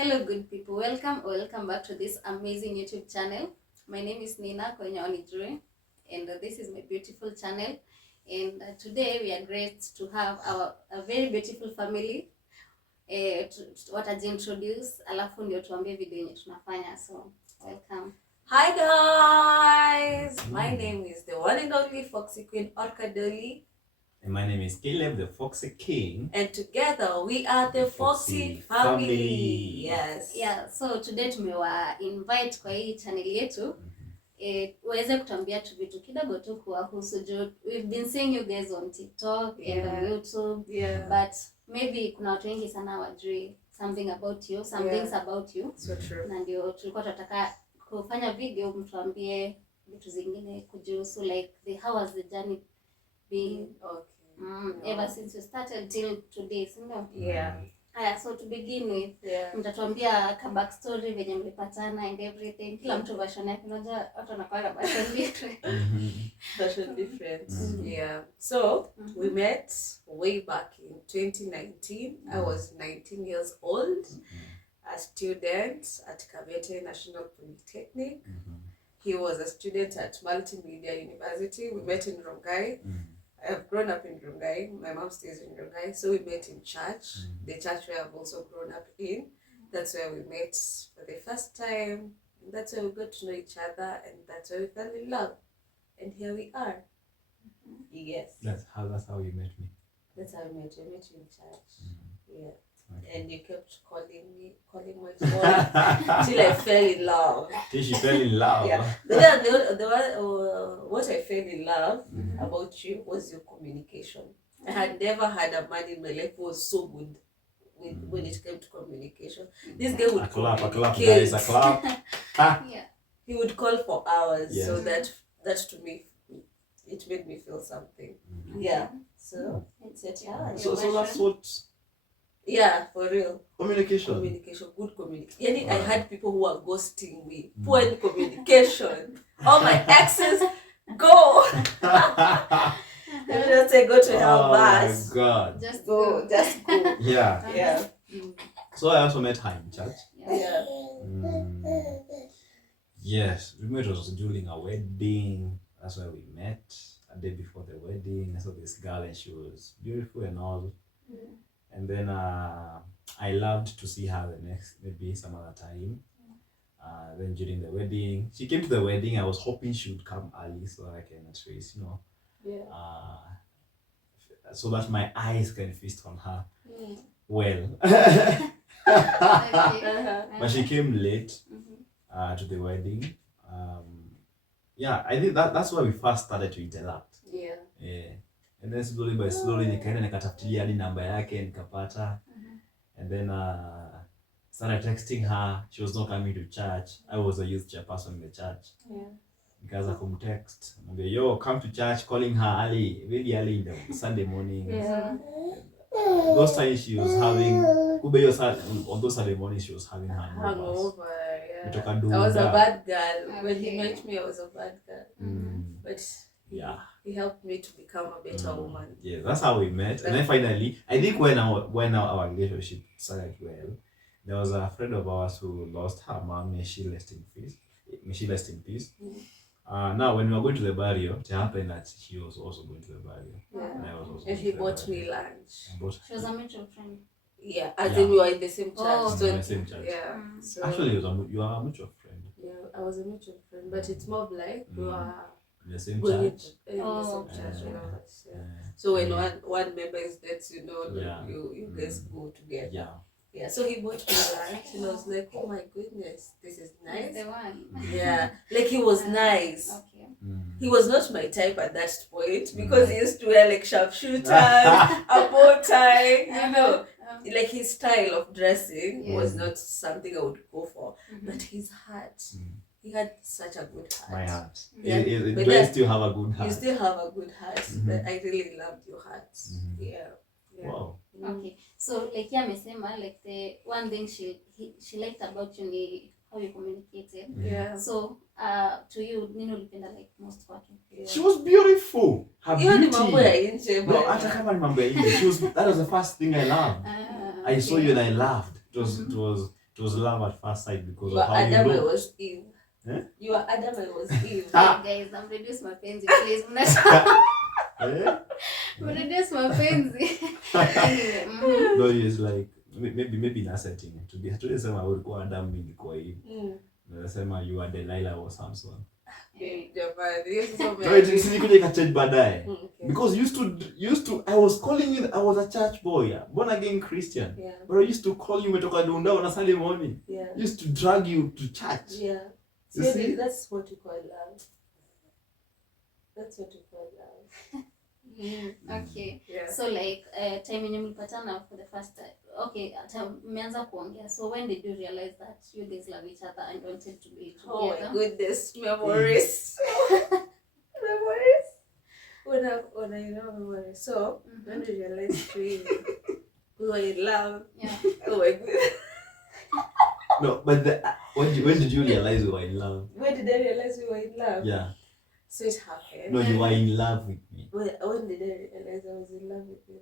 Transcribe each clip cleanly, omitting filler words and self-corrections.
Hello, good people. Welcome back to this amazing YouTube channel. My name is Nina Kwenyaonijue, and this is my beautiful channel. And today we are great to have a very beautiful family. Watajiintroduce, alafu ndio tuambie video yenye tunafanya. So welcome. Hi guys, my name is the one and only Foxy Queen Orkadoli. And my name is Caleb, the Foxy King. And together we are the Foxy family. Yes. Yeah, so today tumewa invite kwa hii channel yetu. Uweze kutuambia tu vitu kidogo tu kuwahusu juu. We've been seeing you guys on TikTok and on YouTube. Yeah. But maybe kuna watu wengi sana wajui something about you, some things about you. So true. Na ndio tulikuwa tunataka kufanya video mtuambie vitu zingine kujihusu, like how was the journey been ever since you started till today, sindio? Yeah. So to begin with, mtatuambia ka backstory venye mlipatana and everything. Kila mtu version yake, unajua watu wanakuwa version different. Version different. Yeah. So we met way back in 2019. I was 19 years old, a student at Kabete National Polytechnic. He was a student at Multimedia University. We met in Rongai. I've grown up in Rongai. My mom stays in Rongai, so we met in church. The church where I've also grown up in. That's where we met for the first time. And that's where we got to know each other, and that's where we fell in love. And here we are. Yes. That's how you met me. That's how we met you. I met you in church. Yeah. Okay. And you kept calling my phone till I fell in love. Till she fell in love. Yeah. What I fell in love about you was your communication. I had never had a man in my life who was so good when it came to communication. This guy would clap, guys, a clap. Yeah. He would call for hours. Yes. So that to me, it made me feel something. Yeah. So it's it. Yeah. So that's what. Yeah, for real. Communication, good communication. I had people who were ghosting me. Poor in communication. All my exes, go. Let me not say go to hell, bus. Oh my God. Just go. Yeah. Yeah. So I also met her in church. Yeah. Yes, we met also during a wedding. That's where we met. A day before the wedding, I saw this girl and she was beautiful and all. And then I loved to see her the next, maybe some other time. Then during the wedding, she came to the wedding. I was hoping she would come early so I can trace, so that my eyes can feast on her. Well, but she came late to the wedding. I think that's where we first started to interact. Yeah. And then slowly by slowly nikaenda nikatafutilia hadi namba yake nikapata. And then started texting her. She was not coming to church. I was a youth chairperson in the church. Nikaanza kumtext. Mwambie, yo, come to church, calling her early, very early in the Sunday morning. Those times she was having, on those Sunday mornings she was having her hangover. I was a bad girl. When he met me, I was a bad girl. But he helped me to become a better woman. Yeah, that's how we met. And then finally, I think when our relationship started well, there was a friend of ours who lost her mom. May she rest in peace. Now when we were going to the burial, it happened that she was also going to the burial. And I was also and he bought me lunch. She was a mutual friend. Yeah, as in we were in the same church. So in the same church. Yeah. So actually, you are a mutual friend. Yeah, I was a mutual friend, but it's more of like we were in the same church. So when one member is dead, you guys go together. Yeah, so he bought me lunch and I was like, oh my goodness, this is nice. The one. Yeah, like he was nice. Okay. He was not my type at that point because he used to wear like sharpshooters, a bow tie, like his style of dressing was not something I would go for. But his heart, he had such a good heart. My heart. Do I still have a good heart? You still have a good heart. But I really loved your heart. Yeah. Wow. Okay. So like amesema, like the one thing she liked about you ni how you communicated. Yeah. So to you, nini ulipenda like most kwake? She was beautiful. Her beauty. No, hata kama ni mambo ya nje. That was the first thing I loved. I saw you and I laughed. It was it was love at first sight because You of were how Adam, you I look. was Eve. Eh? You were Adam, I was Eve. Guys, I'm reduce mapenzi, please. Mnasema Eh? reduce mapenzi. Anyway, No, it's like maybe in a setting. Today sema ulikuwa Adam nilikuwa Eve. Nasema you are Delilah or Samson. Change baadaye. Because used to I was calling you, I was a church boy, born again Christian. Yeah. But I used to call you umetoka Dunda on a Sunday morning. Yeah. Used to drag you to church. Yeah. You So see? that's what you call love. That's what you call love. okay. Yeah. So like time yenye mlipatana for the first time. Okay, mmeanza kuongea. So when did you realize that you guys love each other and wanted to be together? Oh my goodness, memories. Memories. When I know memories. So when did you realize we were in love? Yeah. Oh my goodness. No, but when did you realize we were in love? When did I realize we were in love? Yeah. So it happened. No, you were in love with me. When did I realize I was in love with you?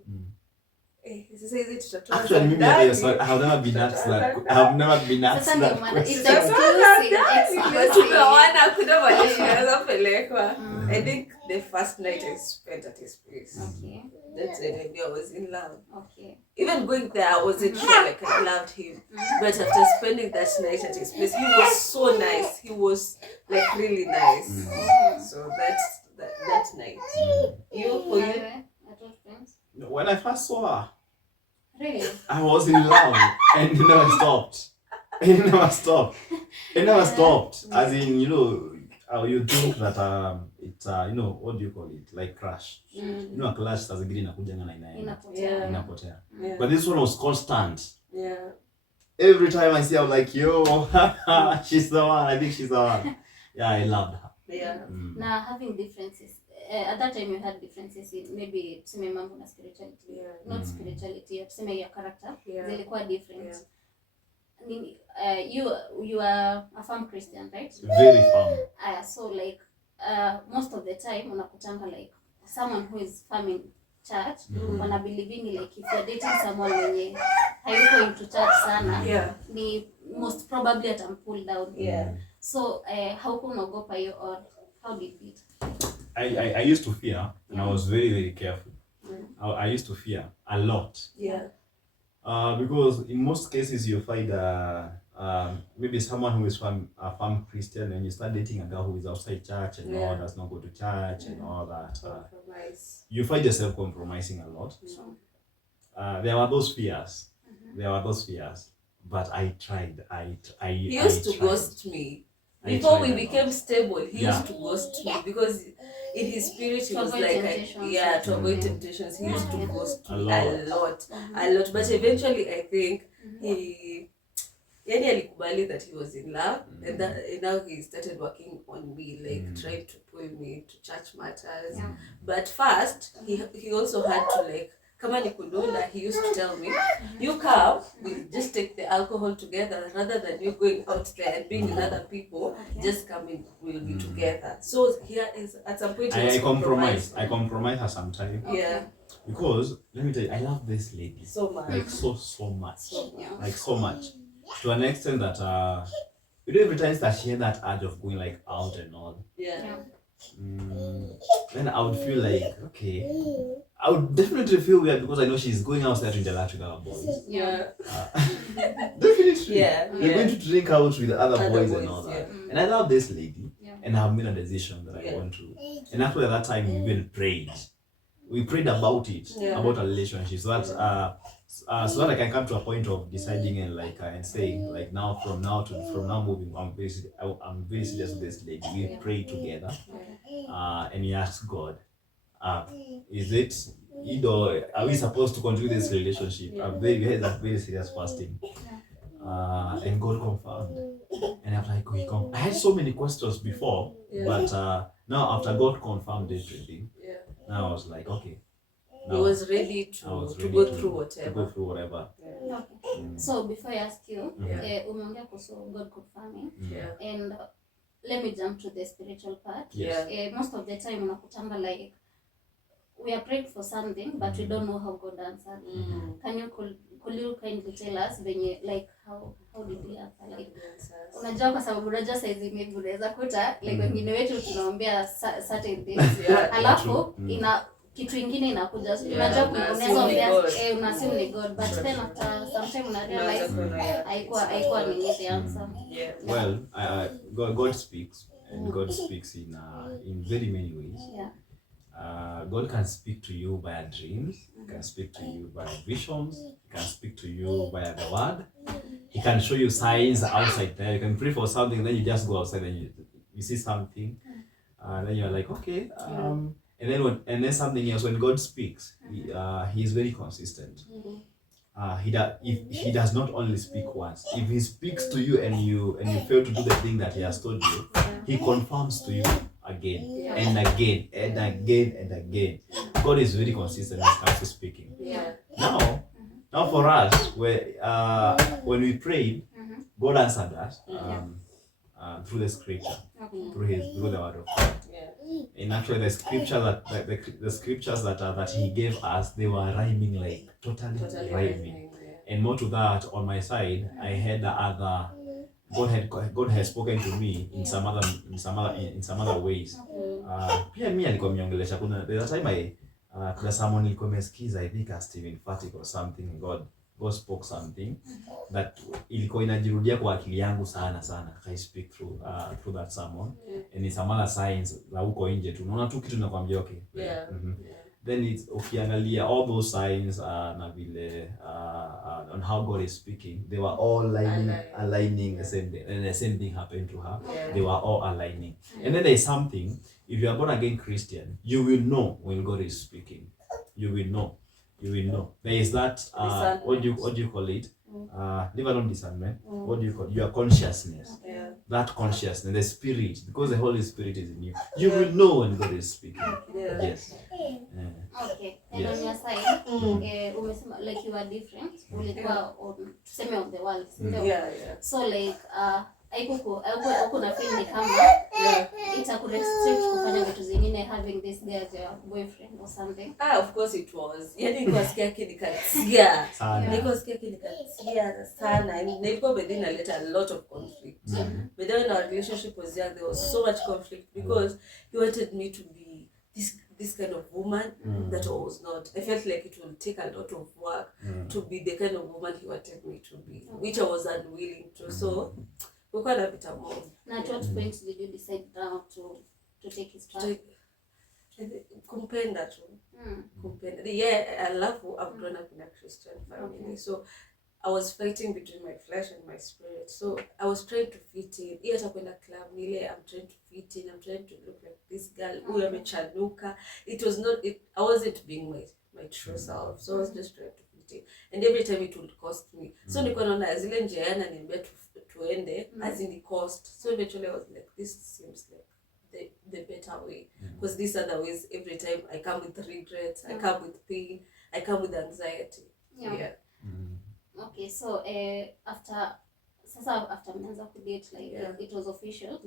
Actually, maybe I have never been asked that. I have never been asked Sasa that ndio maana question. it's I think the first night I spent at his place. Okay. That's when I knew I was in love. Okay. Even going there, I wasn't sure like I loved him. But after spending that night at his place, he was so nice. He was like really nice. So that's that night. You for you? When I first saw her, Really? I was in love and it never stopped. It never stopped. It never stopped. As in, you think that it's what do you call it? Like crash. A clash saa zingine inakuja na inapotea. Yeah. But this one was constant. Yeah. Every time I see her, I'm like, yo, she's the one. I think she's the one. Yeah, I loved her. Yeah. Now having differences. At that time you had differences in maybe tuseme mambo na spirituality. Yeah. Not spirituality, tuseme your character. Yeah. Zilikuwa different. Yeah. You are a firm Christian, right? Very firm. So like most of the time unakutanga like someone who is firm in church, wana believing like if you're dating someone mwenye hayuko into church sana, Yeah. ni most probably atam pull down. Yeah. So hauko unaogopa hiyo or how did it? I used to fear and I was very, very careful. I used to fear a lot. Yeah. Because in most cases you find maybe someone who is a firm Christian and you start dating a girl who is outside church and all, does not go to church and all that. You find yourself compromising a lot. There were those fears. But I tried. He used to ghost me. Before we became stable, he used to ghost me because in his spirit he was like, to avoid temptations. He used to ghost me a lot. But eventually I think he alikubali that he was in love, and now he started working on me, like trying to pull me to church matters. But first he also had to like, kama ni kudunda, he used to tell me, you come, we'll just take the alcohol together rather than you going out there and being with other people. Just come in, we'll be together. So here is at some point I compromise her sometimes. Yeah. Because let me tell you, I love this lady So much. like so much. Like so much. To an extent that every time that she had that urge of going like out and all. Yeah. Then I would feel like, okay, I would definitely feel weird because I know she's going out there to interact with other boys. Yeah. Definitely. Yeah. They're going to drink out with other boys and all that. Yeah. And I love this lady, and I've made a decision that I want to. And after that time, we even prayed. We prayed about it, about a relationship, so that so that I can come to a point of deciding and like and saying like from now moving, I'm very serious with this lady. We pray together, and we ask God, is it are we supposed to continue this relationship? We had a very serious fasting, and God confirmed. And after I had so many questions before, but now after God confirmed everything, now I was like, okay. He was ready to go through whatever. So before I ask you, umeongea kuhusu God confirming, and let me jump to the spiritual part. Most of the time unakutanga like we are praying for something but we don't know how God answered. Could you kindly tell us venye like how did we answer, like unajua kwa sababu unajua saizi maybe unaweza kuta like wengine wetu tunaombea certain things alafu ina kitu ingine inakuja, unajua unaweza ombea unasema ni God but then after some time una realize haikuwa ni the answer. Well, God speaks, and God speaks in very many ways. God can speak to you via dreams, He can speak to you via visions, He can speak to you via the word, He can show you signs outside there. You can pray for something, then you just go outside and you see something, then you're like, okay, and then something else. When God speaks, He is very consistent. He does not only speak once. If He speaks to you and you fail to do the thing that He has told you, He confirms to you again and again and again and again. God is very consistent when it comes to speaking. Now for us, when we prayed, God answered us through the scripture, through the word of God. And actually, the scripture the scriptures that He gave us, they were rhyming, like totally rhyming. And more to that, on my side, I had the other. God had spoken to me in some other ways. Pia mimi alikuwa miongelesha. There's a time kuna someone nilikuwa nimesikiza, I think Steven Fatik or something. God spoke something that ilikuwa inajirudia kwa akili yangu sana. I speak through that sermon. And in some other signs la huko nje tu unaona tu kitu nakwambia okay. Then it's ukiangalia all those signs na vile on how God is speaking, they were all aligning the same day, and the same thing happened to her. They were all aligning. And then there is something, if you are born again Christian, you will know when God is speaking. You will know. There is that what do you call it? Never alone discernment. What do you call it? Your consciousness. That consciousness, the spirit, because the Holy Spirit is in you. You will know when God is speaking. Yes. Okay. And on your side, umesema like you are different. Ulikuwa tuseme on the world. So like haiko na feel ni kama itakurestrict kufanya vitu zingine, having this guy as your boyfriend or something. Of course it was. Yani nilikuwa kinikatia sana. Nilikuwa within a lot of conflict. But then our relationship was young, there was so much conflict because he wanted me to be this kind of woman that I was not. I felt like it would take a lot of work to be the kind of woman he wanted me to be, which I was unwilling to. So we got a bit more. Now, at what point did you decide now to take his part? Kumpenda tu. Kumpenda. Yeah, I love I've grown up in a Christian family. So I was fighting between my flesh and my spirit. So I was trying to fit in. Yes, I'm in a club. I'm trying to fit in. I'm trying to look like this girl. Uyamechanuka. It was not. I wasn't being my true self. So I was just trying to fit in. And every time it would cost me. So niko naona zile njia yana niambia tuende as in the cost. So eventually I was like, this seems like the better way. Because these other ways, every time I come with regrets, I come with pain, I come with anxiety. Yeah. Okay, so after mmeanza kudate, like it was official.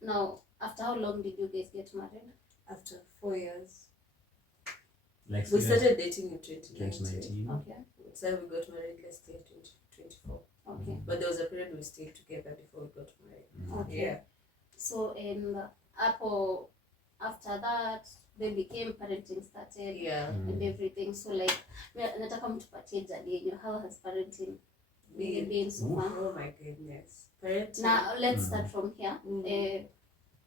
Now, after how long did you guys get married? After 4 years. Like we started dating in 2019. Okay. So we got married last year, 2024. Okay. But there was a period we stayed together before we got married. Okay. Yeah. So after that, they became parenting started. And everything. So like, nataka mtupatie jadi yenyu. How has parenting been so far? Oh my goodness. Parenting. Now let's start from here.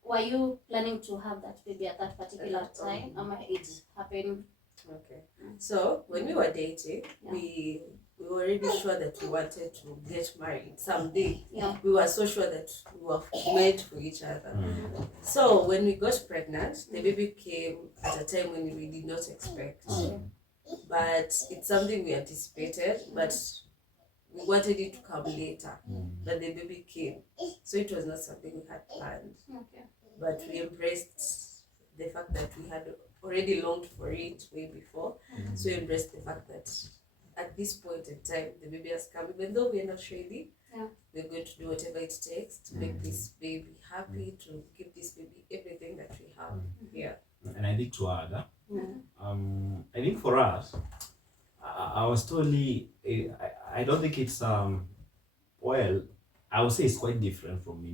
Were you planning to have that baby at that particular time? It happened. Okay. So when we were dating, we were really sure that we wanted to get married someday. We were so sure that we were made for each other. So when we got pregnant, the baby came at a time when we did not expect. But it's something we anticipated, but we wanted it to come later. But the baby came. So it was not something we had planned. But we embraced the fact that we had already longed for it way before. So we embraced the fact that at this point in time, the baby has come. Even though we're not ready, we're going to do whatever it takes to make this baby happy, to give this baby everything that we have. And I think to add, I think for us, our story, I don't think it's well, I would say it's quite different from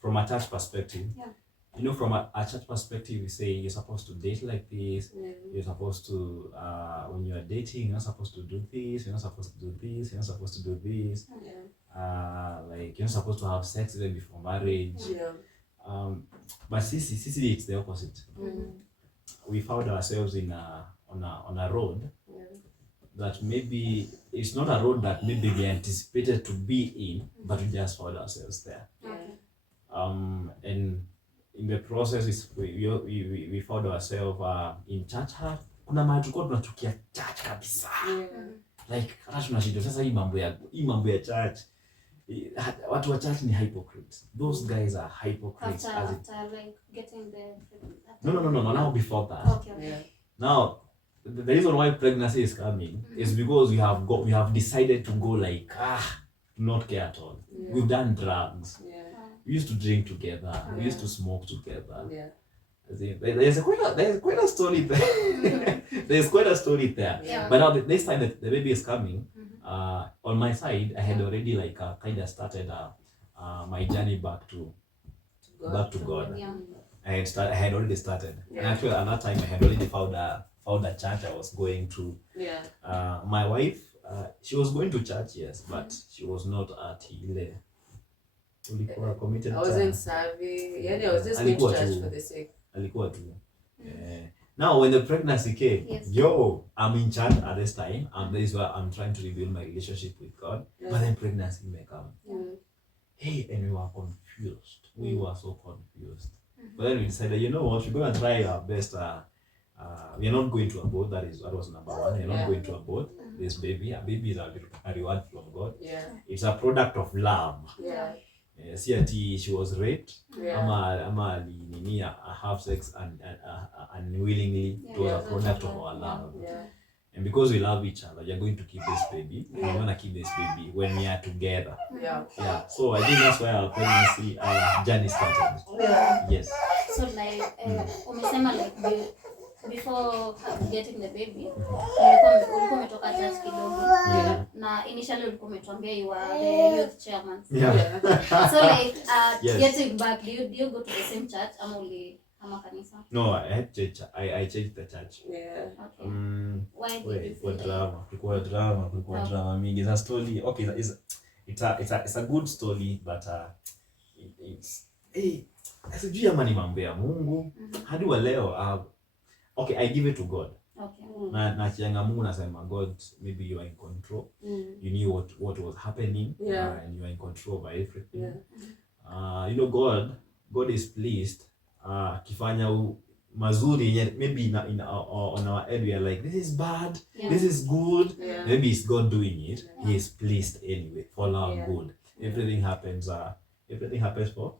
from a church perspective. Yeah. You know, from a church perspective, we say you're supposed to date like this. Yeah. You're supposed to, when you are dating, you're not supposed to do this. You're not supposed to do this. You're not supposed to do this. Yeah. Like you're not supposed to have sex even before marriage. Yeah. But sisi it's the opposite. We found ourselves on a road that maybe it's not a road that maybe we anticipated to be in, but we just found ourselves there. Yeah. And in the process we found ourselves in church hut. Kuna mahali tulikuwa tunachukia church kabisa. Like hata tunashinda sasa hii mambo ya church. Watu wa church ni hypocrites. Those guys are hypocrites. After like getting the No, now before that. Okay. Yeah. Now the reason why pregnancy is coming is because we have decided to go like not care at all. Yeah. We've done drugs. Yeah. We used to drink together. We used to smoke together. Yeah. There's quite a story there. There's quite a story there. Yeah. But now this time that the baby is coming, on my side, I had already like kind of started my journey back to God. Yeah. I had already started. Yeah. And actually at that time I had already found a church I was going to. Yeah. My wife, she was going to church, yes, but she was not at ile. Committed. I wasn't serving. Yeah, I was just going to church for the sake. Alikuwa tu. Now when the pregnancy came, Yes. I'm in church at this time, and this is where I'm trying to rebuild my relationship with God. Yeah. But then pregnancy may come. Yeah. And we were confused. We were so confused. But then we decided, you know what, we're gonna try our best. We're not going to abort. That was number one. We're not going to abort this baby. A baby is a reward from God. Yeah. It's a product of love. Yeah. See ati she was raped. Yeah. Ama nini have sex and unwillingly. It was a product of our love. Yeah. And because we love each other, you're going to keep this baby. Yeah. We're gonna keep this baby when we are together. Yeah. Yeah. So I think that's why our pregnancy journey started. Yeah. Yes. So like umesema like before getting the baby ulikuwa umetoka church kidogo. Yeah. Na initially ulikuwa umetuambia you are the youth chairman. Yeah. So like Yes. getting back, do you go to the same church ama kanisa? No, I had church. I changed the church. Yeah. Okay. Why did you For feel drama. Kulikuwa drama mingi. It's a story. Okay, it's a good story, but sijui ama ni mambo ya Mungu. Hadi wa leo okay, I give it to God. Okay. Na chianga Mungu nasema, God, maybe you are in control. You knew what was happening. Yeah. And you are in control of everything. Yeah. You know, God is pleased. Kifanya mazuri, maybe on our end we are like, this is bad, this is good. Yeah. Maybe it's God doing it. He is pleased anyway for our good. Everything happens for the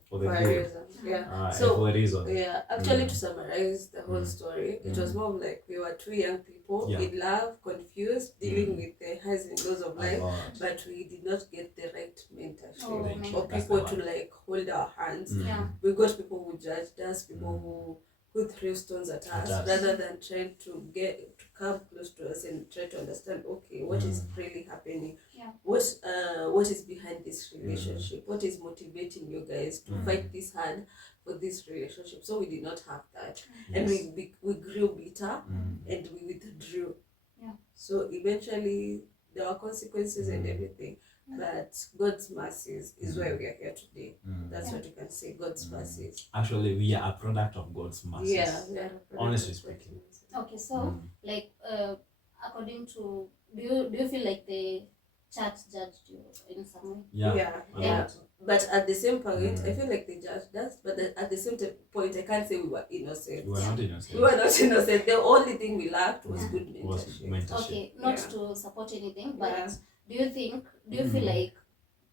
For a good. reason. Yeah. So for a reason. Yeah, actually to summarize the whole story, it was more like we were two young people in love, confused, dealing with the highs and lows of life, but we did not get the right mentorship or people to like hold our hands. Yeah. We got people who judged us, people who threw stones at us, rather than trying to come close to us and try to understand, okay, what is really happening? Yeah. What is behind this relationship? What is motivating you guys to fight this hard for this relationship? So we did not have that. And we grew bitter and we withdrew. Yeah. So eventually there were consequences and everything. But God's mercies is why we are here today. That's what you can say, God's mercies. Actually, we are a product of God's mercies. Yeah. Honestly speaking. Okay, so like according to, do you feel like the church judged you in some way? Yeah. But at the same point, I feel like they judged us. But at the same point, I can't say we were innocent. We were not innocent. We were not innocent. The only thing we lacked was good mentorship. Okay, not to support anything, but do you feel like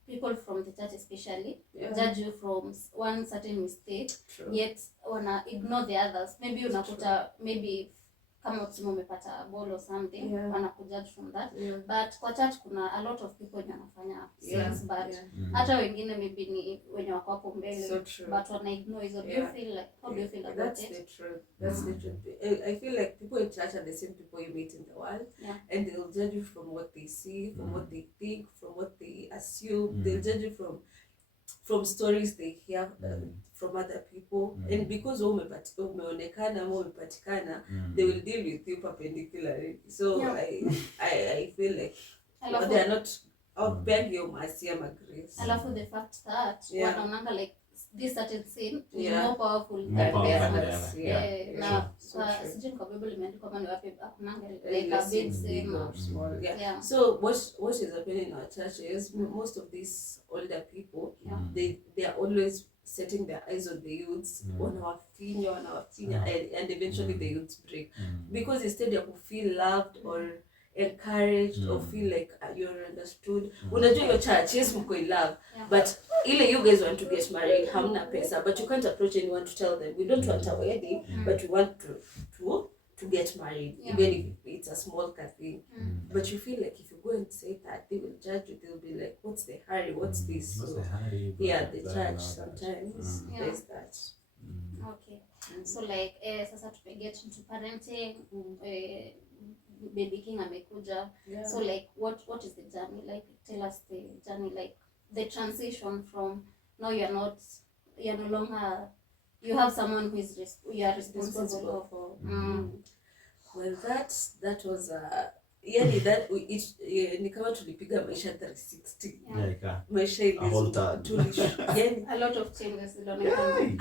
people from the church especially judge you from one certain mistake, yet wanna ignore the others? Maybe unakuta, maybe kama tuseme umepata ball or something, Yeah. wanakujudge from that. Yeah. But kwa church kuna a lot of people wenye wanafanya sins, but Yeah. hata wengine maybe ni wenye wako hapo mbele, So true. but wana ignore hizo. Do you feel like, how do you feel about That's it? the truth. That's the truth. I feel like people in church are the same people you meet in the world. Yeah. And they'll judge you from what they see, from what they think, from what they assume. They'll judge you from stories they hear from other people. And because umeonekana ama umepatikana, they will deal with you perpendicularly. So Yeah. I feel like they are not outbearing your mercy or grace. Alafu the fact that wanaonanga like this certain sin is more powerful More than powerful the than others. the other. Yeah. Na sijui kwa Bible imeandikwa kama ni wapi hakunanga like a big sin or small. Yeah. So what is happening in our church is most of these older people, they are always setting their eyes on the youths, wanawafinya, and eventually the youths break. Because instead you feel loved or encouraged or feel like you're understood. Unajua your church, yes, mko in love, but ile you guys want to get married, hamna pesa, but you can't approach anyone to tell them we don't want a wedding, but we want to get married, even if it's a small thing. But you feel like if you go and say that, they will judge you. They'll be like, what's the hurry, what's this? What's So, the hurry? the church sometimes there's that. Okay. So like sasa get into parenting, baby king amekuja. So like what is the journey like? Tell us the journey, like the transition from now you're no longer, you have someone who is you are responsible for. Well, that was yani that ni kama tulipiga maisha 360. Yeah, Maisha yani a lot of changes zilionekana.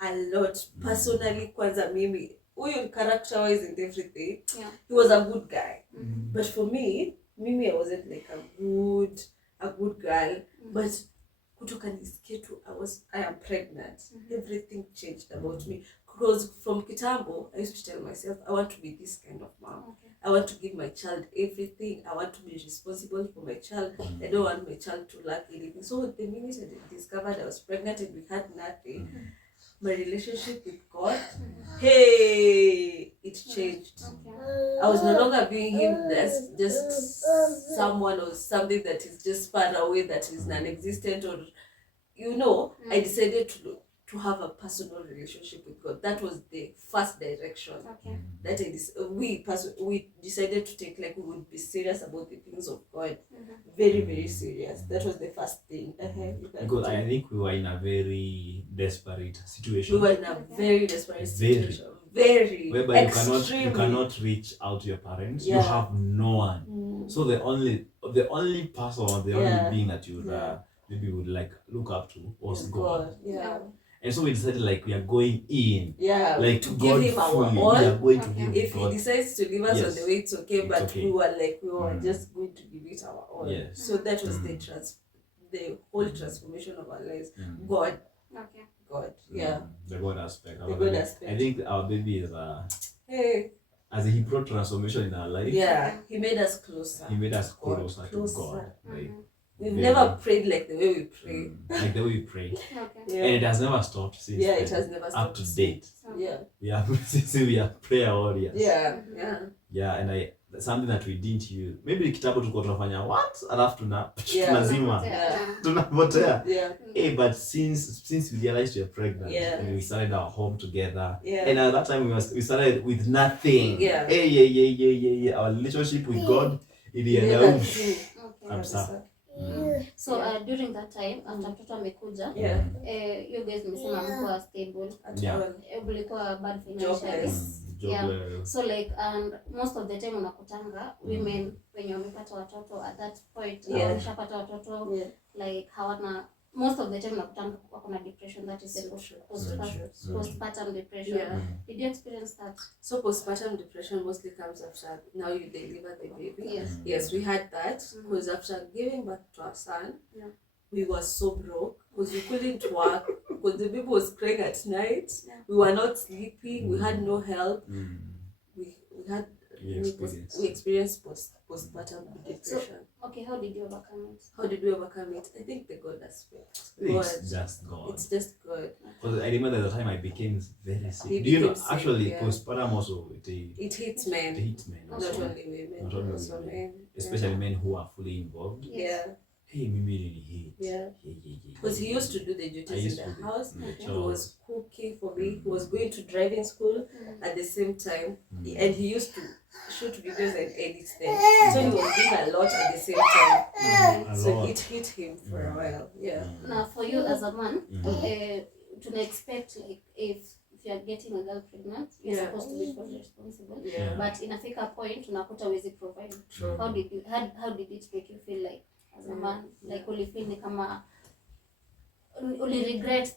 A lot. Personally, kwanza mimi huyu character wise and everything, he was a good guy. But for me, I wasn't like a good girl. But kutoka nisikie tu I am pregnant. Everything changed about me. Because from kitambo, I used to tell myself, I want to be this kind of mom. I want to give my child everything. I want to be responsible for my child. I don't want my child to lack anything. So the minute I discovered I was pregnant and we had nothing, my relationship with God, hey, it changed. I was no longer being him as just someone or something that is just far away, that is non-existent, or I decided to have a personal relationship with God. That was the first direction that we decided to take. Like, we would be serious about the things of God, very, very serious. That was the first thing. Because I think we were in a very desperate situation. We were in a very desperate situation. Very. Whereby you cannot reach out to your parents. You have no one. So the only person or the only being that you would maybe would like look up to was God. And so we decided, like, we are going in, like, to give God him our fully. all. We are going to give if God. he decides to leave us on the way, it's okay. It's but okay. we were just going to give it our all. So that was the whole transformation of our lives. God. The God aspect. The God aspect. I think our baby is as he brought transformation in our life. He made us closer. He made us closer to God. We've never prayed like the way we pray. Like the way we pray. And it has never stopped since. It has never stopped. Up to date. We are prayer warriors. And something that we didn't use. Maybe kitabu tulikuwa tunafanya what? Alafu tunazima. Tunapotea. But since we realized we are pregnant, and we started our home together. And at that time we started with nothing. Our relationship with God, So during that time, after mtoto amekuja, you guys mmesema mko stable. Mlikuwa bad financially. So like, and most of the time unakutanga women when wamepata watoto at that point, wameshapata watoto, like hawana, most of the time unakutanga wako na depression. That is the postpartum depression. Did you experience that? So postpartum depression mostly comes after now you deliver the baby. Yes, we had that because after giving birth to our son, we were so broke because we couldn't work because the baby was crying at night. We were not sleeping. We had no help. We experienced postpartum depression. Okay, how did you overcome it? How did we overcome it? I think the God aspect. It's just God. It's just God. Because I remember the time I became very sick. He Do you know, became sick, actually, yeah. postpartum also, It hits men. it hits men Not also. only women. Not only also women. men. Especially men who are fully involved. Yeah. Hey, Mimi really hate. Yeah. Because he used to do the duties in the house. He was cooking for me. He was going to driving school at the same time. And he used to shoot videos and edit them. So he was doing a lot at the same time. So it hit him for a while. Yeah. Now, for you as a man, to expect, like, if you're getting a girl pregnant, you're supposed to be fully responsible. Yeah. But inafika point, unakuta huwezi provide. True. How did it make you feel like as a man? Like, ulifeel ni kama regret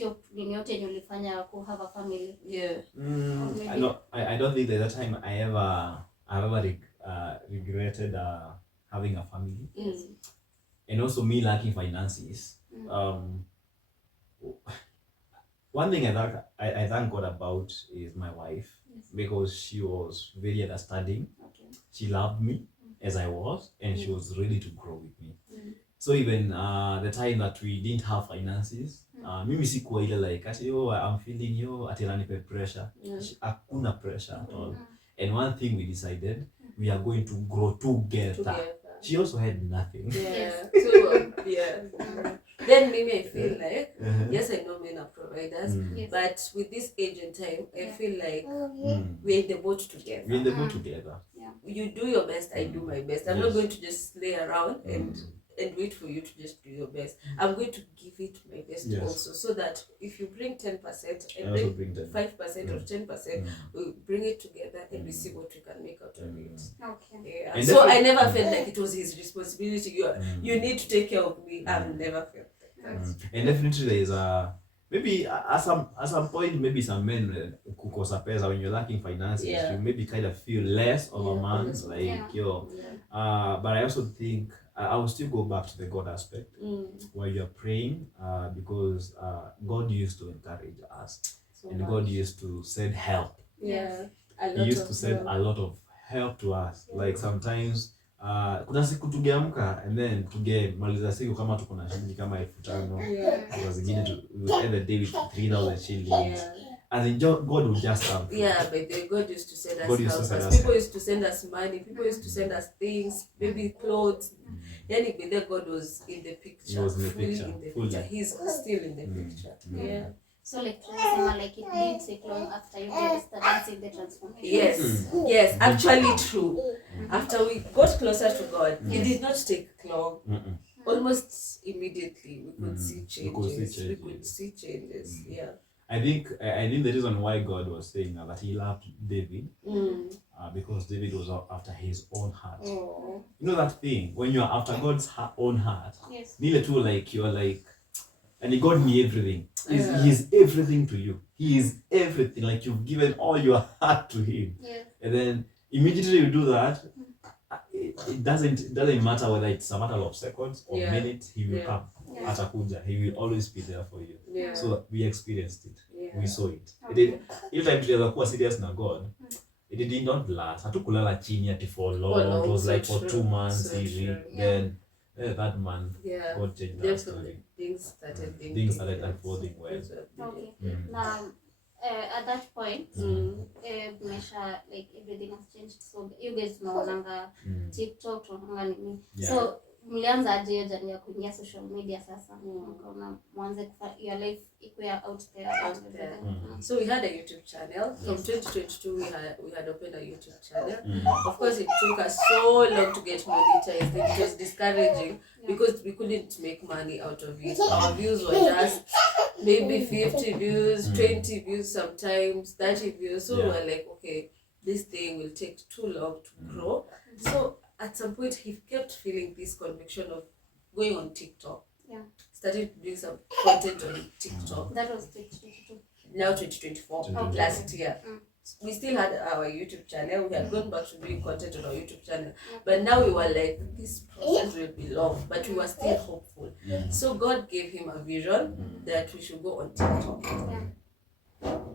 your nini yote yenye ulifanya ku have a family? Yeah. I don't think that time I ever regretted having a family. Yes. And also me lacking finances. One thing I thank God about is my wife, because she was very understanding. Okay. She loved me as I was, and she was ready to grow with me. So even the time that we didn't have finances, mimi sikuwa ile like ati I'm feeling ati ananipe pressure. Hakuna pressure at all. And one thing we decided, we are going to grow together. She also had nothing. Yeah. So then maybe I feel like yes, I know men are providers, but with this age and time, I feel like we're in the boat together. We're in the boat together. You do your best, I do my best. I'm not going to just lay around and wait for you to just do your best. I'm going to give it my best also, so that if you bring 10% and bring 5% or 10%, we bring it together and we see what we can make out of it. Okay. Yeah. So I never felt like it was his responsibility. You need to take care of me. I've never felt like that. And definitely there is maybe at some point, maybe some men kukosa pesa, when you're lacking finances, you maybe kind of feel less of a man, but I also think I will still go back to the God aspect where you're praying, because God used to encourage us, and God used to send help. Yeah, He used to send a lot of help to us. Like sometimes kuna siku tugeamka and then tugemaliza siku kama tuko na shilingi kama 5,000, kwa zingine we end the day with 3,000 shillings. And then God would just come. Yeah, but God used to send us help. People used to send us money. People used to send us things, maybe clothes. Then God was in the picture. He was in the picture. He's still in the picture. Yeah. So like it did take long after you guys started seeing the transformation. Yes, actually true. After we got closer to God, it did not take long. Almost immediately we could see changes. Yeah. I think the reason why God was saying that he loved David, because David was after his own heart. You know that thing when you are after God's own heart. Yes. You're like, and God me everything. He's everything to you. He is everything. Like you've given all your heart to him. Yeah. And then immediately you do that, it doesn't matter whether it's a matter of seconds or minutes, he will come. Atakuja. He will always be there for you. Yeah. So we experienced it. We saw it. Every time tuliweza kuwa serious na God, it did not last. Hatukulala chini ati for long. It was like for 2 months. Then that month, God changed our story. Things started unfolding well. Okay. Now, at that point, Mesha, like everything has changed. So you guys know TikTok, so mlianza aje jani ya kuingia social media sasa? Mkaona mwanze your life ikuwa out there. So we had a YouTube channel. From 2022 we had opened a YouTube channel. Of course it took us so long to get monetized. It was discouraging because we couldn't make money out of it. Our views were just maybe 50 views, 20 views sometimes, 30 views. So we were like, okay, this thing will take too long to grow. So at some point, he kept feeling this conviction of going on TikTok. Started doing some content on TikTok. That was 2022. Now 2024, last year. We still had our YouTube channel. We had gone back to doing content on our YouTube channel. But now we were like, this process will be long. But we were still hopeful. So God gave him a vision that we should go on TikTok.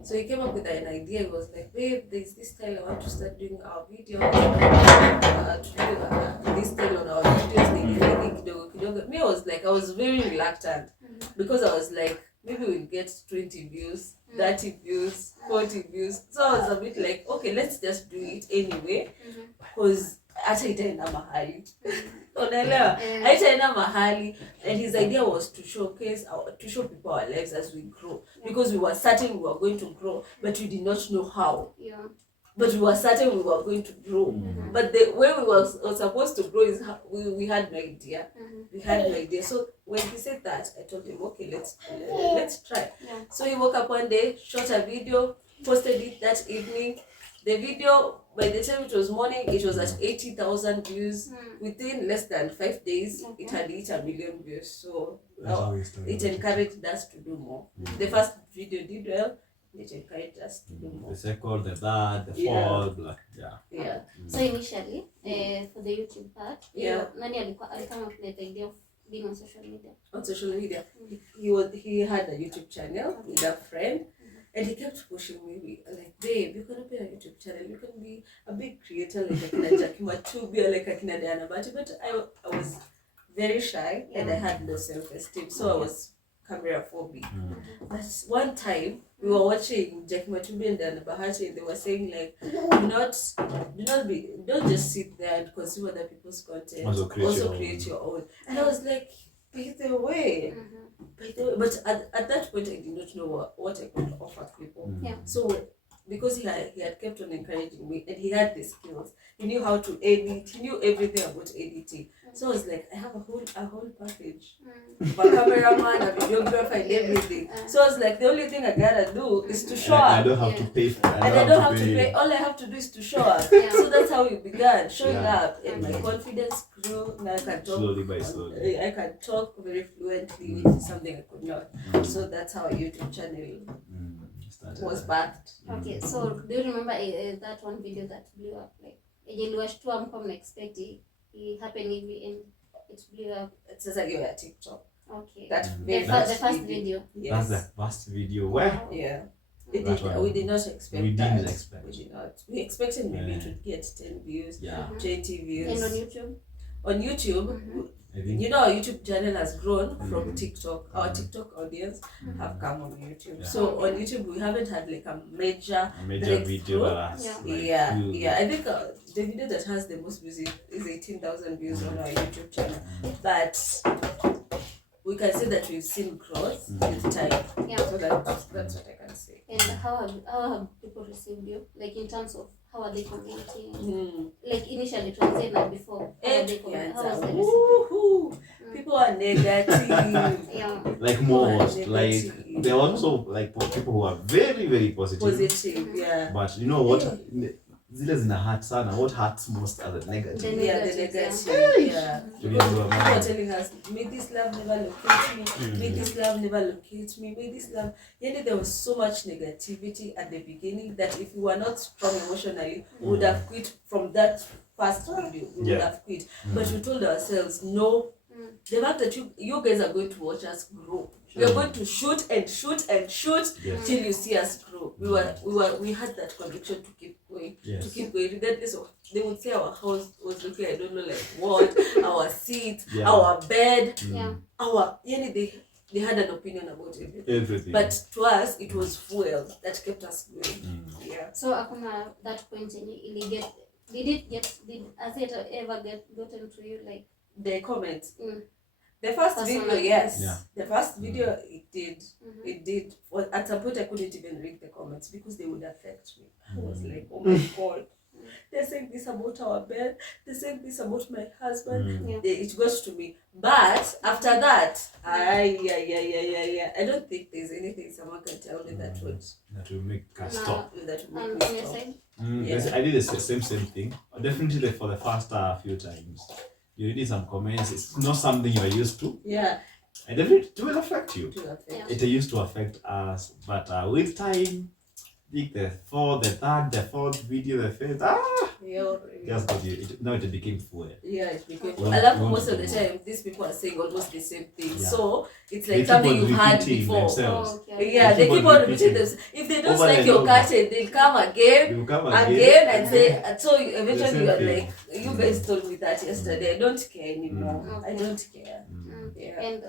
So he came up with an idea. He was like, babe, there's this style I want to start doing our videos, to do this I was very reluctant because I was like, maybe we'll get 20 views, 30 views, 40 views. So I was a bit like, okay, let's just do it anyway, because hata itaenda mahali. Unaelewa? Haitaenda mahali. And his idea was to showcase to show people our lives as we grow, because we were certain we were going to grow, but we did not know how. But we were certain we were going to grow. But the way we were supposed to grow is how we had no idea. We had no idea. So when he said that, I told him, okay, let's try. So he woke up one day, shot a video, posted it that evening. The video, by the time it was morning, it was at 80,000 views. Within less than 5 days, it had hit 1 million views. So it encouraged us to do more. The first video did well. It encouraged us to do more. The second, the third, the fourth, yeah. So initially, for the YouTube part, nani alikuwa come up with the idea of being on social media? On social media, he had a YouTube channel with a friend, and he kept pushing me like, babe, you can open a YouTube channel, you can be a big creator like Akina Jackie Matubi, like Akina Diana Bati. But I was very shy and I had no self-esteem, so I was camera phobic. But one time we were watching Jackie Matubi and Diana Bahati, and they were saying like, don't just sit there and consume other people's content. Also create your own. And I was like, by the way, but at that point I did not know what I could offer people. So because he had kept on encouraging me, and he had the skills, he knew how to edit, he knew everything about editing. So I was like, I have a whole package, a cameraman, a videographer, and everything. So I was like, the only thing I gotta do is to show up. I don't have to pay for it. And I don't have to pay. All I have to do is to show up. So that's how we began, showing up, and my confidence grew. Now I can talk slowly by slowly. I can talk very fluently, which is something I could not. So that's how a YouTube channel was backed. Okay, so do you remember that one video that blew up? Like, iliwashtua mko mnaexpect it happened and it blew up. It says like you're at TikTok. Okay. The first video. Yes. That's the first video. Where? Yeah. We did not expect We that. didn't expect. We did not. We expected maybe it would get 10 views, 20 views. And on YouTube? On YouTube, you know, our YouTube channel has grown from TikTok. Our TikTok audience have come on YouTube. So on YouTube, we haven't had like a major video. I think the video that has the most views is 18,000 views on our YouTube channel. But we can say that we've seen growth with time. So that's what I can say. And how have people received you? Like in terms of how are they commenting? Like initially it was there before. How was the reception? People are negative. Like most. Like there are also like people who are very, very positive. Positive, But you know what? Zile zina hurt sana. What hurts most are the negative. The negative. People are telling us, may this love never locate me. May this love never locate me. May this love. There was so much negativity at the beginning that if we were not strong emotionally, we would have quit from that first video. We would have quit. But we told ourselves, no. The fact that you guys are going to watch us grow. We are going to shoot and shoot and shoot till you see us grow. We had that conviction to keep going, regardless of. They would say our house was looking, I don't know, like what, our seat, our bed, our. They had an opinion about everything. But to us, it was fuel that kept us going. So akuna that point has it ever gotten to you like the comments? The first video, yes. The first video, it did. It did. At some point, I couldn't even read the comments because they would affect me. I was like, oh my God. They're saying this about our bed. They're saying this about my husband. It goes to me. But after that, I don't think there's anything someone can tell me that will make us stop. That will make me stop. I did the same thing. Definitely for the first few times. You read some comments, it's not something you are used to. And it will affect you. It used to affect us, but with time, the fourth video, the fifth, just got you. Now it became full. It became full. I love most of the time, these people are saying almost the same thing. So it's like something you've had before. They keep on repeating themselves. If they don't like your curtain, they'll come again and say, so eventually you're like, you guys told me that yesterday. I don't care anymore. I don't care. Yeah. And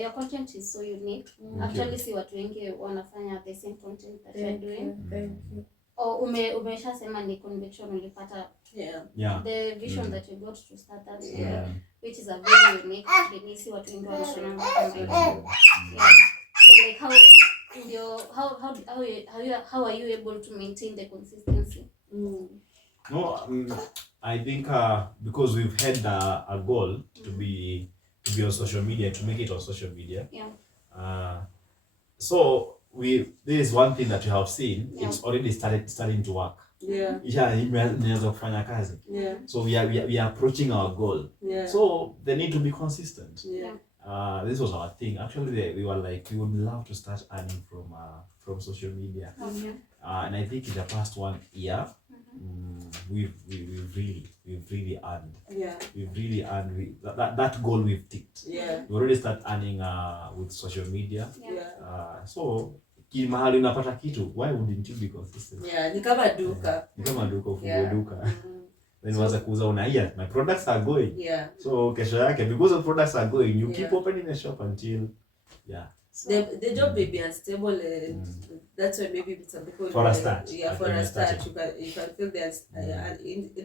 your content is so unique. Actually si watu wengi wanafanya the same content that you're doing. Thank you. Umeshasema ni conviction ulipata. Yeah. The vision that you got to start that, which is a very unique. Si watu wengi wanafanya kama hiyo. So like how are you able to maintain the consistency? No, I think because we've had a goal to be on social media, to make it on social media. So this is one thing that you have seen. It's already starting to work. Inaweza kufanya kazi. So we are approaching our goal. So they need to be consistent. This was our thing. Actually, we were like, we would love to start earning from social media. And I think in the past 1 year, we've really earned. We've really earned. That goal we've ticked. We already start earning with social media. So mahali unapata kitu, why wouldn't you be consistent? Ni kama duka. Ufungue duka. Then waza kuuza unaia, my products are going. So kesho yake, because the products are going, you keep opening the shop until the job may be unstable, and that's why maybe some people for a start. For a start, you can feel the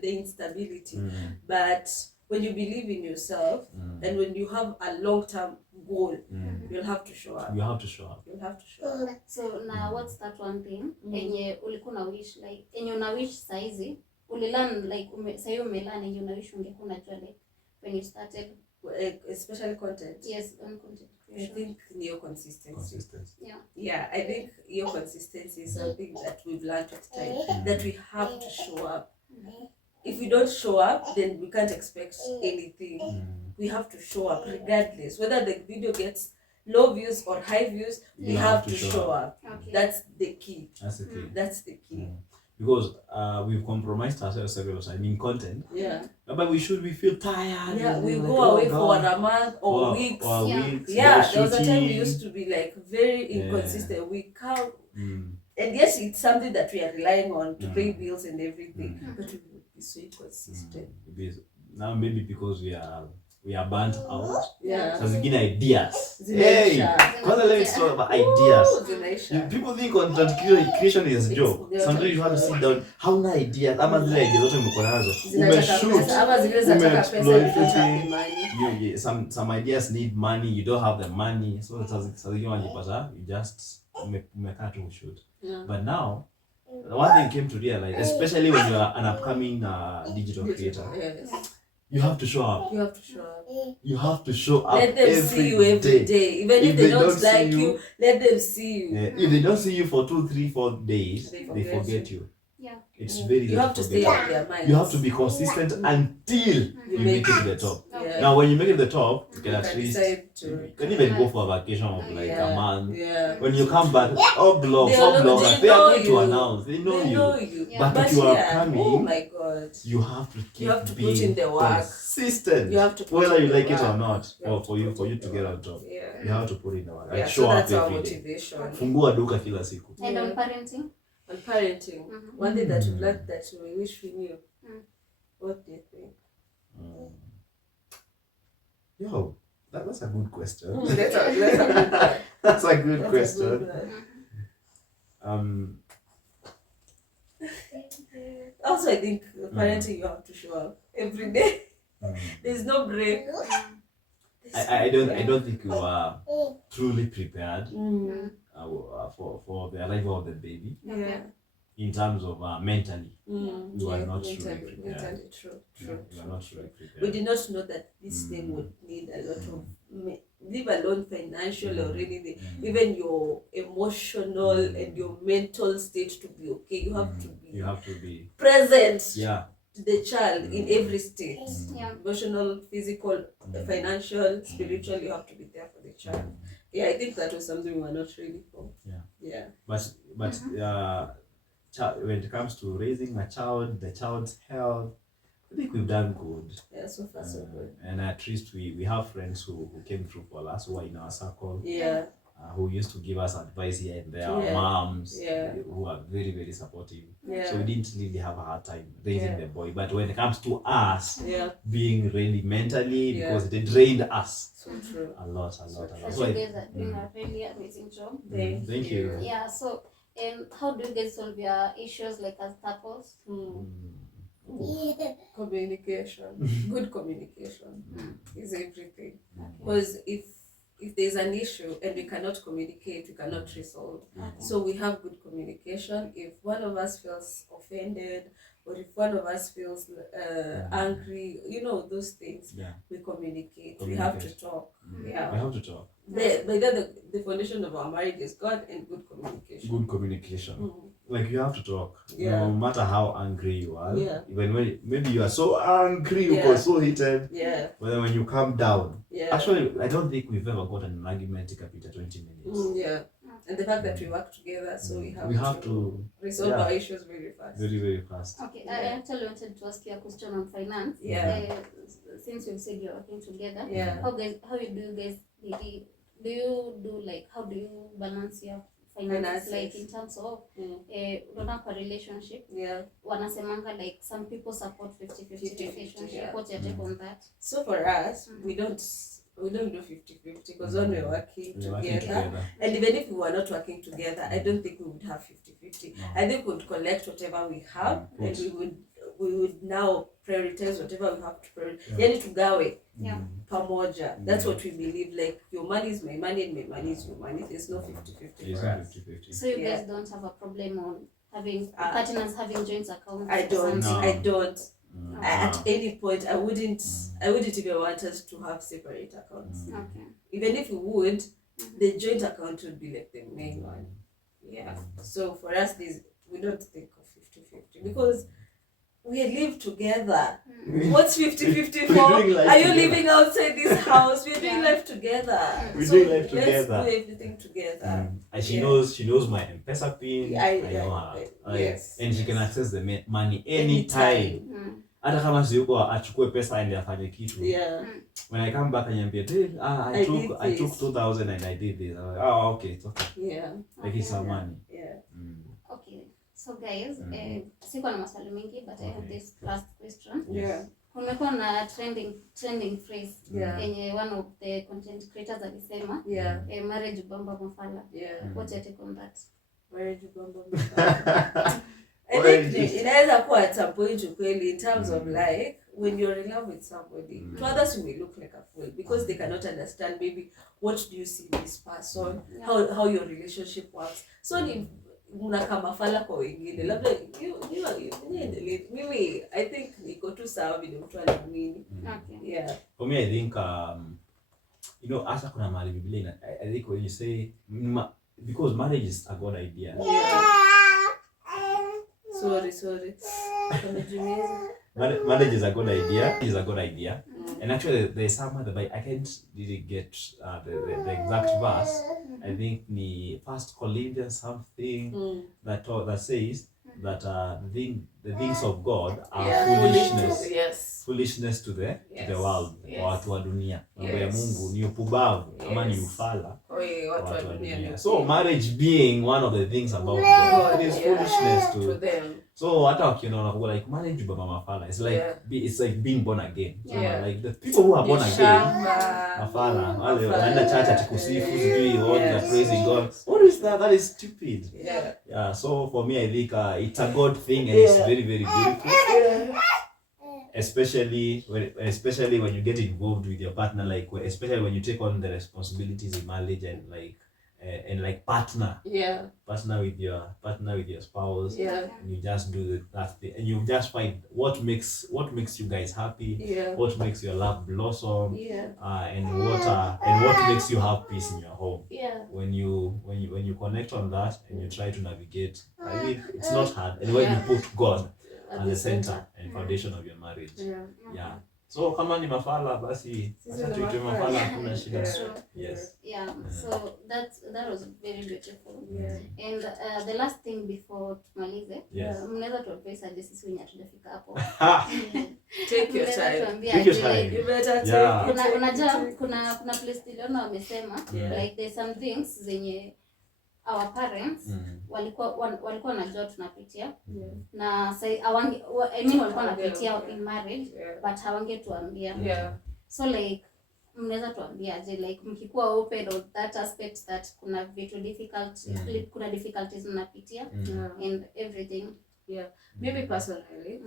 instability. But when you believe in yourself and when you have a long-term goal, you'll have to show up. You have to show up. So now what's that one thing enye ulikuwa na wish like enye una wish saizi ulilearn like sayo umelearn enye una wish ungekuwa unajua like when you started, especially content? Yes, on content. I think your consistency. I think your consistency is something that we've learned with time, that we have to show up. If we don't show up, then we can't expect anything. We have to show up regardless. Whether the video gets low views or high views, we have to show up. That's the key. That's the key. Because we've compromised ourselves several times in content. But we feel tired. We go away for a month or weeks. There was a time we used to be like very inconsistent. We come, and yes, it's something that we are relying on to pay bills and everything. But we will be so inconsistent. Now maybe because we are burnt out. So zingine ideas. Kwanza let's talk about ideas. People think content creation is a joke. Sometimes you have to sit down. Hauna ideas. Ama zile ideas zote umekuwa nazo. Umeshoot. Some ideas need money. You don't have the money. So sasa hiyo unajipata you just umekaa tu shoot. But now one thing came to realize, especially when you are an upcoming digital creator. You have to show up. You have to show up. Let them see you every day. Even if they don't like you, let them see you. If they don't see you for 2, 3, 4 days, they forget you. It's very you have to stay on their minds. You have to be consistent until you make it to the top. Now when you make it to the top, you can at least you can even go for a vacation of like a month. When you come back, all bloggers, they are going to announce. They know you. But if you are coming, oh my God, you have to keep being put in the work. Consistent. You have to put whether you like it or not, or for you to get on top. You have to put in the work. Like show up every day. Fungua duka kila siku. And on parenting? On parenting, one thing that we've learned that we wish we knew. What do you think? Yo, that's a good question. That's a good one. That's a good question. Also, I think parenting, you have to show up every day. There's no break. I don't think you are truly prepared for the arrival of the baby. In terms of mentally, you are not truly prepared. Mentally, true. You are not truly prepared. We did not know that this thing would need a lot of, leave alone financial or anything, even your emotional and your mental state to be okay. You have to be present to the child in every state. Emotional, physical, financial, spiritual. You have to be there for the child. I think that was something we were not ready for. But when it comes to raising a child, the child's health, I think we've done good. So far so good. And at least we have friends who came through for us, who are in our circle. who used to give us advice here and there, our moms who are very, very supportive. So we didn't really have a hard time raising the boy. But when it comes to us being ready mentally, because they drained us a lot. So you guys are doing a really amazing job. Thank you. Yeah, so how do you guys solve your issues like as couples? Communication. Good communication is everything. Because if there's an issue and we cannot communicate, we cannot resolve. So we have good communication. If one of us feels offended, or if one of us feels angry, those things, we communicate. We have to talk. We have to talk. The foundation of our marriage is God and good communication. Good communication. Like you have to talk. No matter how angry you are. Even when maybe you are so angry, you got so heated. But then when you calm down. Actually, I don't think we've ever got an argument after 20 minutes. And the fact that we work together, so we have to resolve our issues very fast. Very, very fast. Okay, I actually wanted to ask you a question on finance. Since you said you're working together, how do you guys how do you balance your finances, like in terms of unaona kwa relationship? Wanasemanga like some people support 50-50 relationship. What's your take on that? So for us, we don't do 50-50 because when we're working together, and even if we were not working together, I don't think we would have 50-50. I think we would collect whatever we have, and we would now prioritize whatever we have to prioritize. Yani tugawe pamoja. That's what we believe. Like your money is my money and my money is your money. There's no 50-50 for us. So you guys don't have a problem on having partners having joint accounts? I don't. At any point, I wouldn't even want us to have separate accounts. Even if we would, the joint account would be like the main one. So for us, we don't think of 50-50 because we live together. What's 50-50 for? Are you living outside this house? We're doing life together. Let's do everything together. And she knows my M-Pesa pin. I know her. And she can access the money anytime. Hata kama siyuko achukue pesa aende afanye kitu. When I come back anyambia, I took 2,000 and I did this. I'm like, oh, okay, it's okay. Like it's some money. Okay. So guys, siko na maswali mengi, but I have this last question. Kumekuwa na trending phrase yenye one of the content creators alisema, marriage bamba mafala. What's your take on that? Marriage bamba mafala. I think inaweza kuwa at some point ukweli in terms of like when you're in love with somebody, to others you may look like a fool because they cannot understand maybe what do you see in this person, how your relationship works. So ni mnakaa mafala kwa wengine labda mimi I think niko tu sawa vile mtu anaamini. For me I think hasa kuna mahali Biblia I think when you say because marriage is a good idea. Sorry. Marriage is a good idea. And actually there's some other, but I can't really get the exact verse. I think the 1 Corinthians something that says that the things of God are foolishness to the world, watu wa dunia. Mambo ya Mungu ni upumbavu ama ni ufala. Watu wa dunia. So marriage being one of the things about God, it is foolishness to them. So hata wakiona like marriage baba mafala, it's like being born again. Like the people who are born again mafala wale wanaenda church atikusifu sijui what they are praising God. What is that? That is stupid. So for me I think it's a good thing and it's very, very beautiful. Especially when you get involved with your partner, like especially when you take on the responsibilities in marriage and like partner with your spouse, and you just do that thing, and you just find what makes you guys happy, what makes your love blossom, and what makes you have peace in your home. When you connect on that and you try to navigate, I mean it's not hard, and when you put God at the center and foundation of your marriage. So kama ni mafala basi acha tuitwe mafala, hakuna shida. Yes. Yeah. So that was very beautiful. And the last thing before tumalize, mnaweza tuadvise aje sisi wenye hatujafika hapo? Take your time. Take your time. You better take it. Unajua kuna place niliona wamesema like there's some things zenye our parents walikuwa wanajua tunapitia na say I mean walikuwa wanapitia in marriage but hawangetuambia. So like mnaweza tuambia aje like mkikuwa open on that aspect that kuna vitu kuna difficulties mnapitia and everything. Maybe personally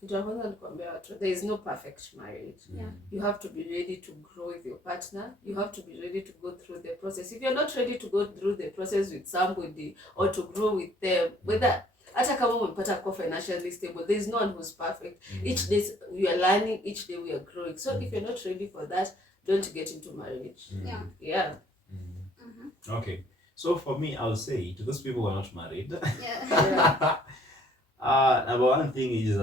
kitu ya kwanza nikwambia watu, there is no perfect marriage. You have to be ready to grow with your partner. You have to be ready to go through the process. If you're not ready to go through the process with somebody or to grow with them, whether hata kama umepata kuwa financially stable, there is no one who's perfect. Each day we are learning, each day we are growing. So if you're not ready for that, don't get into marriage. Okay. So for me, I'll say to those people who are not married, number one thing is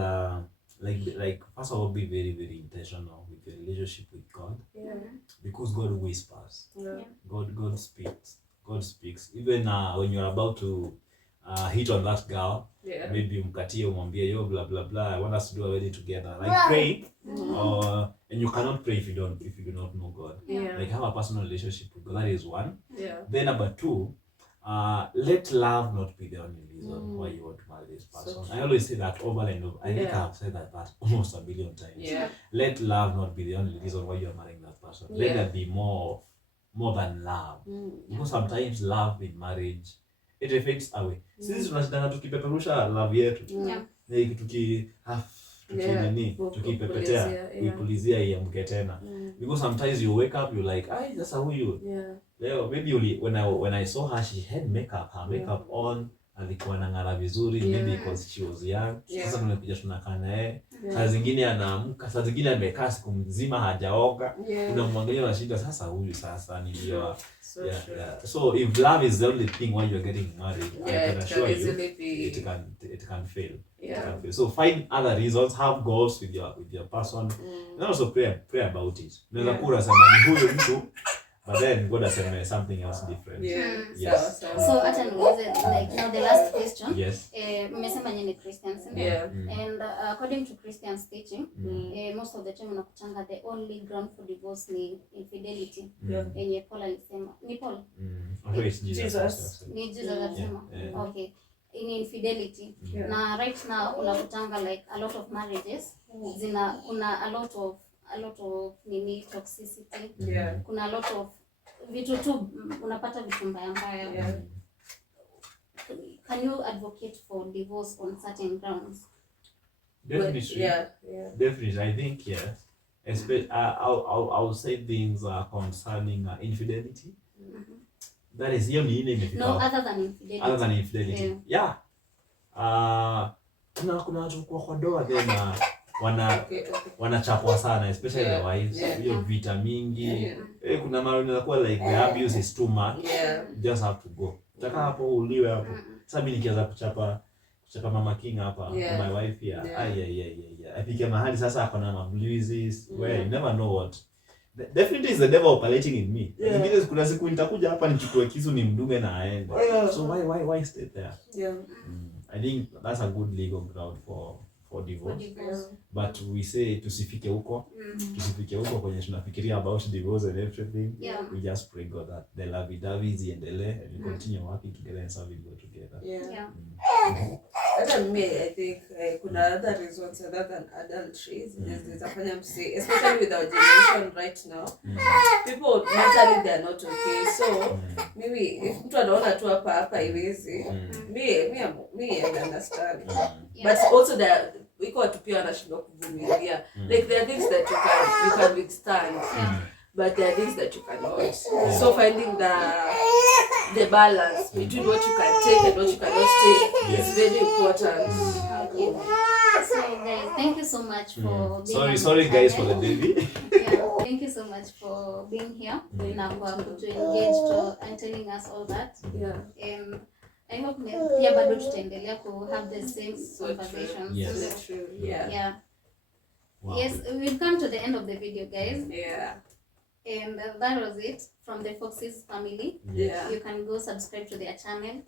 like first of all, be very, very intentional with your relationship with God. Because God whispers. God speaks. Even when you're about to hit on that girl, maybe umkatie umwambie yo blah blah blah, I want us to do a wedding together, like pray, and you cannot pray if you do not know God. Like have a personal relationship with God. That is one. Then number two, let love not be the only reason why you want to marry this person. I always say that over and over. I think I've said that almost a billion times. Let love not be the only reason why you're marrying that person. Let there be more than love. Because sometimes love in marriage, it fades away. Sisi tunashindana tukipeperusha love yetu. Tukipepetea, kuipulizia iamke tena. Because sometimes you wake up, you're like, sasa huyu. Maybe when I saw her, she had her makeup on, alikuwa anang'ara vizuri, maybe because she was young. Sasa tumekuja tunakaa naye. Saa zingine anaamka, saa zingine amekaa siku mzima hajaoga. Unamwangalia na shida, sasa huyu sasa nilioa. So if love is the only thing why you're getting married, I can assure you it can fail. So find other reasons, have goals with your person, and also pray about it. Unaweza kuwa sema ni huyu mtu, but then God has said something else different. Yes. So hata niulize like now the last question. Yes. Mmesema nyinyi Christians, and according to Christians teaching, most of the time unakutanga the only ground for divorce ni infidelity. Yenye Paul alisema. Ni Paul? Jesus. Ni Jesus alisema. Okay. In infidelity. Na right now unakutanga like a lot of marriages kuna a lot of nini toxicity. Kuna a lot of vitu tu unapata vitu mbaya. Can you advocate for divorce on certain grounds? Definitely. Definitely. I think especially I'll say things concerning infidelity. That is hiyo ni ile imefika. No, other than infidelity. Kuna watu kwa doa tena wanachapwa sana, especially the wives. Hiyo vita mingi. Kuna mara inakuwa like the abuse is too much. Just have to go. Taka hapo uliwe hapo. Sasa mimi nikianza kuchapa Mama King hapa, my wife here. Afike mahali sasa akona mablues where you never know what. Definitely is the devil operating in me. Zingine kuna siku nitakuja hapa nichukue kisu nimdume na aende. So why stay there? I think that's a good legal ground for divorce. But we say tusifike huko kwenye tunafikiria about divorce and everything. We just pray God that the lovey-dovey ziendelee and we continue working together and serving God together. Hata mimi I think kuna other reasons other than adultery zinafanya msi, especially with our generation right now. People mentally they are not okay. So maybe if mtu anaona tu hapa iwezi, me I understand. But also there iko watu pia wanashindwa kuvumilia. Like there are things that you can withstand. But there are things that you cannot. So finding the balance between what you can take and what you cannot take is very important. So guys, thank you so much for being sorry guys for the baby. Thank you so much for being here na kwa engage and telling us all that. I hope pia bado tutaendelea ku have the same conversations. True. Wow. Yes, we've come to the end of the video, guys. Yeah. And that was it from the Foxes family. Yeah. You can go subscribe to their channel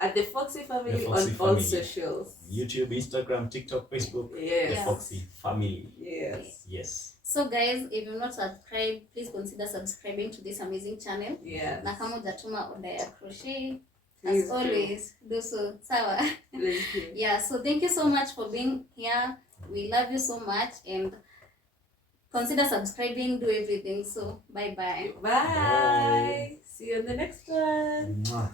at the Foxy Family The Foxy on family. all socials. YouTube, Instagram, TikTok, Facebook. Yes. The Foxy family. Yes. Yes. So guys, if you've not subscribed, please consider subscribing to this amazing channel. Yes. Na kama hujatuma order ya crochet, Please as always, do so. Sawa. Thank you. Yeah, so thank you so much for being here. We love you so much and consider subscribing, do everything. So bye-bye. Bye. See you on the next one. Mwah.